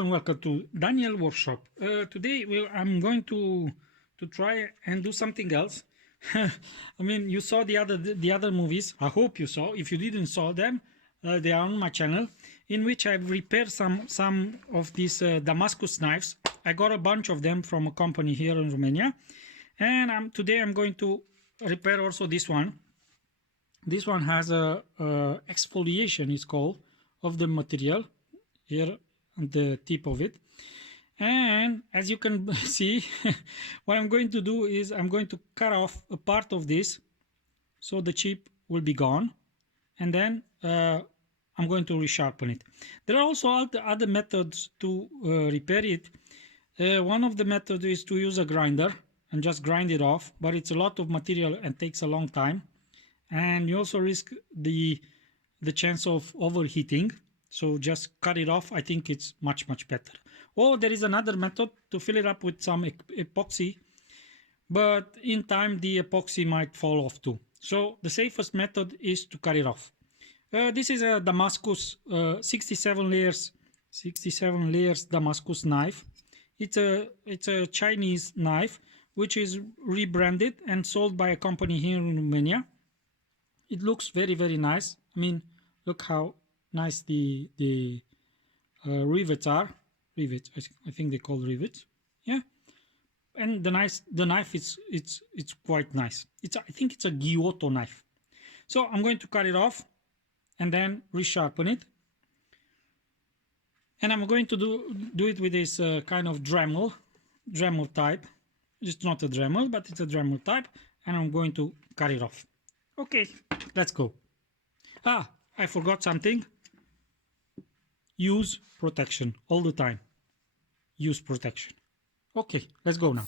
and welcome to Daniel Workshop. Today I'm going to try and do something else. I mean, you saw the other movies. I hope you saw. If you didn't saw them, they are on my channel, in which I've repaired some of these damascus knives. I got a bunch of them from a company here in Romania, and today I'm going to repair also this one. This one has a exfoliation, is called, of the material here on the tip of it. And as you can see, what I'm going to do is I'm going to cut off a part of this so the chip will be gone, and then I'm going to resharpen it. There are also other methods to repair it. One of the methods is to use a grinder and just grind it off, but it's a lot of material and takes a long time, and you also risk the chance of overheating. So just cut it off. I think it's much better. Or there is another method to fill it up with some epoxy, but in time the epoxy might fall off too. So the safest method is to cut it off. This is a damascus 67 layers damascus knife. It's a Chinese knife which is rebranded and sold by a company here in Romania. It looks very nice. I mean, look how nice the rivets are. Rivets, I think they call rivets. Yeah, and the knife is it's quite nice. I think it's a Giotto knife. So I'm going to cut it off and then resharpen it. And I'm going to do it with this kind of Dremel type. It's not a Dremel, but it's a Dremel type, and I'm going to cut it off. Okay, let's go. I forgot something. Use protection all the time. Use protection. Okay, let's go now.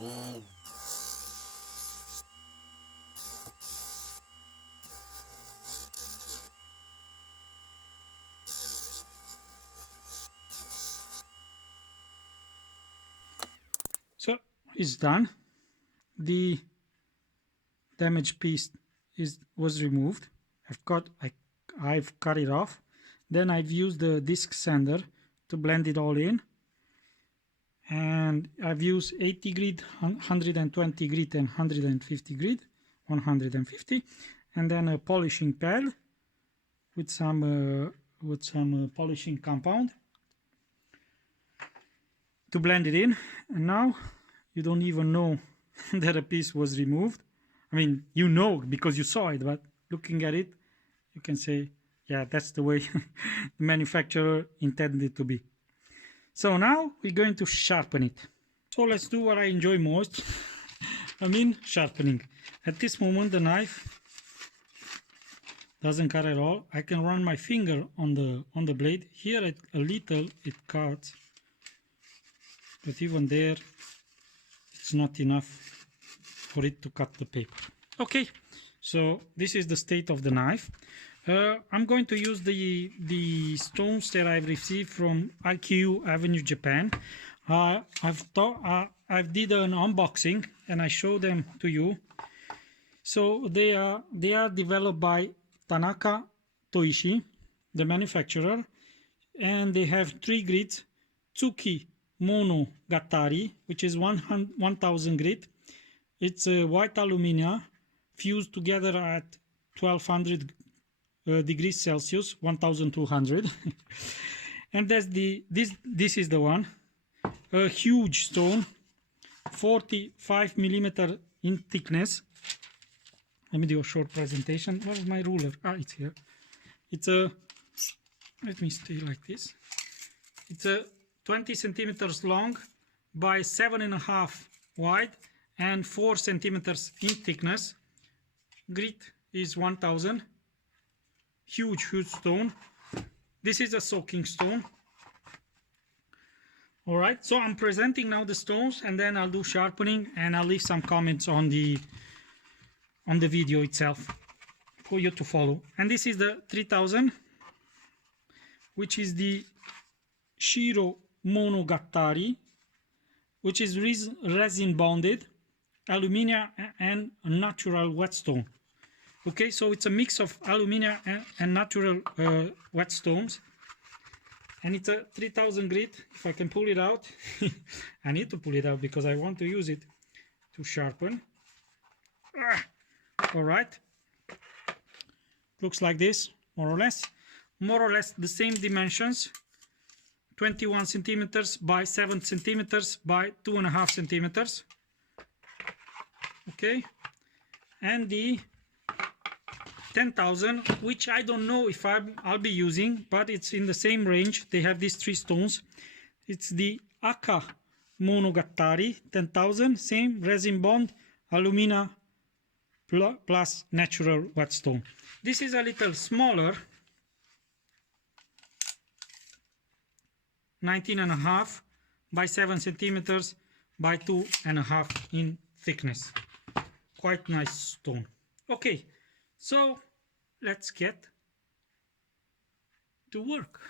So it's done. The damaged piece was removed. I've cut it off. Then I've used the disc sander to blend it all in. And I've used 80 grit, 120 grit and 150 grit, 150, and then a polishing pad with some polishing compound to blend it in. And now you don't even know that a piece was removed. I mean, you know because you saw it, but looking at it, you can say, yeah, that's the way the manufacturer intended it to be. So now we're going to sharpen it. So let's do what I enjoy most. I mean, sharpening. At this moment, the knife doesn't cut at all. I can run my finger on the blade. Here, a little it cuts, but even there, it's not enough for it to cut the paper. Okay, so this is the state of the knife. I'm going to use the stones that I've received from Ikyu Avenue Japan. I've did an unboxing and I show them to you. So they are developed by Tanaka Toishi, the manufacturer, and they have 3 grits: Tsuki Monogatari, which is 1000 grit. It's white alumina fused together at 1200 degrees Celsius, 1200. And that's this is the one, a huge stone, 45 millimeter in thickness. Let me do a short presentation. Where's my ruler? It's here. It's a, let me stay like this. It's a 20 centimeters long by 7.5 wide and 4 centimeters in thickness. Grit is 1000. Huge stone. This is a soaking stone. All right, so I'm presenting now the stones, and then I'll do sharpening, and I'll leave some comments on the video itself for you to follow. And this is the 3000, which is the Shiro Monogatari, which is resin bonded alumina and natural whetstone. Okay, so it's a mix of alumina and natural whetstones, and it's a 3000 grit. If I can pull it out, I need to pull it out because I want to use it to sharpen. All right, looks like this, more or less the same dimensions, 21 centimeters by 7 centimeters by 2.5 centimeters. Okay, and the 10,000, which I don't know if I'll be using, but it's in the same range. They have these 3 stones. It's the Aka Monogatari 10,000, same resin bond, alumina plus natural whetstone. This is a little smaller, 19.5 by 7 centimeters by 2.5 in thickness. Quite nice stone. Okay, so let's get to work.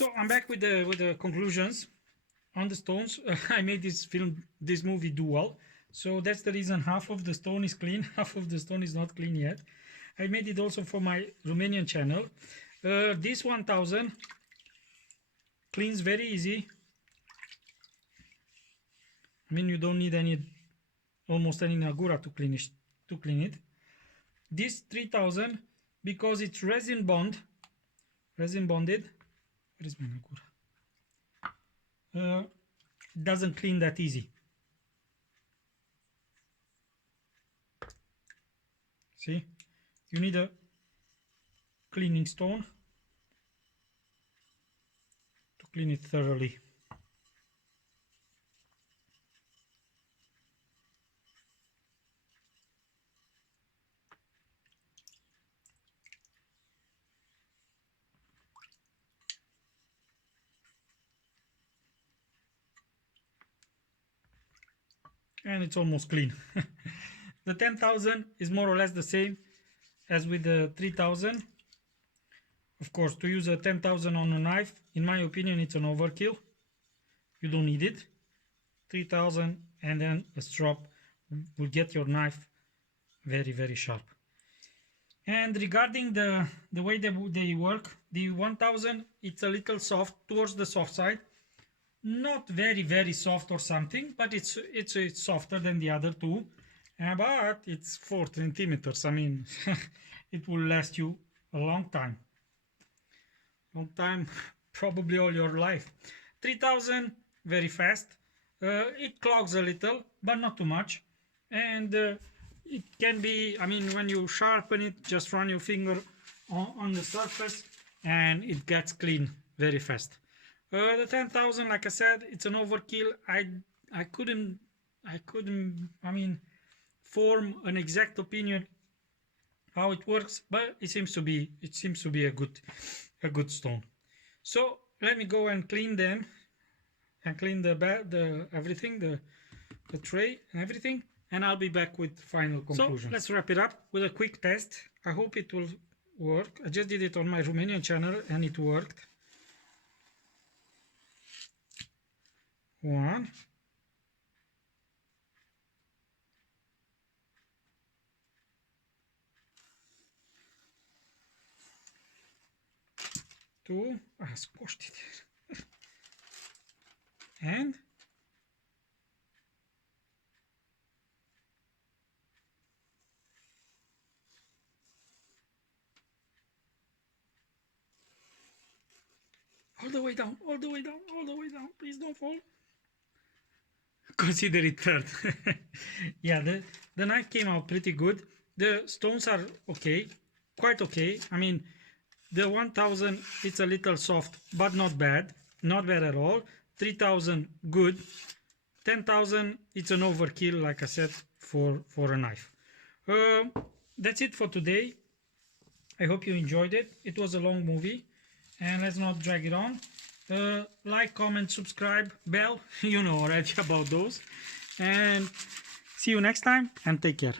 So I'm back with the conclusions on the stones. I made this movie dual, so that's the reason half of the stone is clean, half of the stone is not clean yet. I made it also for my Romanian channel. This 1000 cleans very easy. I mean, you don't need almost any nagura to clean it. This 3000, because it's resin bonded. Where is my nagura? Doesn't clean that easy. See, you need a cleaning stone to clean it thoroughly. And it's almost clean. The 10,000 is more or less the same as with the 3,000. Of course, to use a 10,000 on a knife, in my opinion, it's an overkill. You don't need it. 3,000 and then a strop will get your knife very, very sharp. And regarding the way they work, the 1000, it's a little soft, towards the soft side. Not very, very soft or something, but it's softer than the other two. But it's 4 centimeters. I mean, it will last you a long time. Probably all your life. 3,000, very fast. It clogs a little, but not too much. And it can be, I mean, when you sharpen it, just run your finger on the surface and it gets clean very fast. The 10,000, like I said, it's an overkill. I couldn't, I mean, form an exact opinion how it works, but it seems to be a good stone. So let me go and clean them, and clean the everything, the tray and everything, and I'll be back with final conclusions. So let's wrap it up with a quick test. I hope it will work. I just did it on my Romanian channel and it worked. 1, 2, I squashed it, and 'All the way down, all the way down, all the way down, please don't fall. Consider it third. Yeah, the knife came out pretty good. The stones are okay, quite okay. I mean, the 1000, it's a little soft, but not bad at all. 3000, good. 10,000, it's an overkill, like I said, for a knife. That's it for today. I hope you enjoyed it. It was a long movie, and let's not drag it on. Like, comment, subscribe, bell, you know already about those. And see you next time, and take care.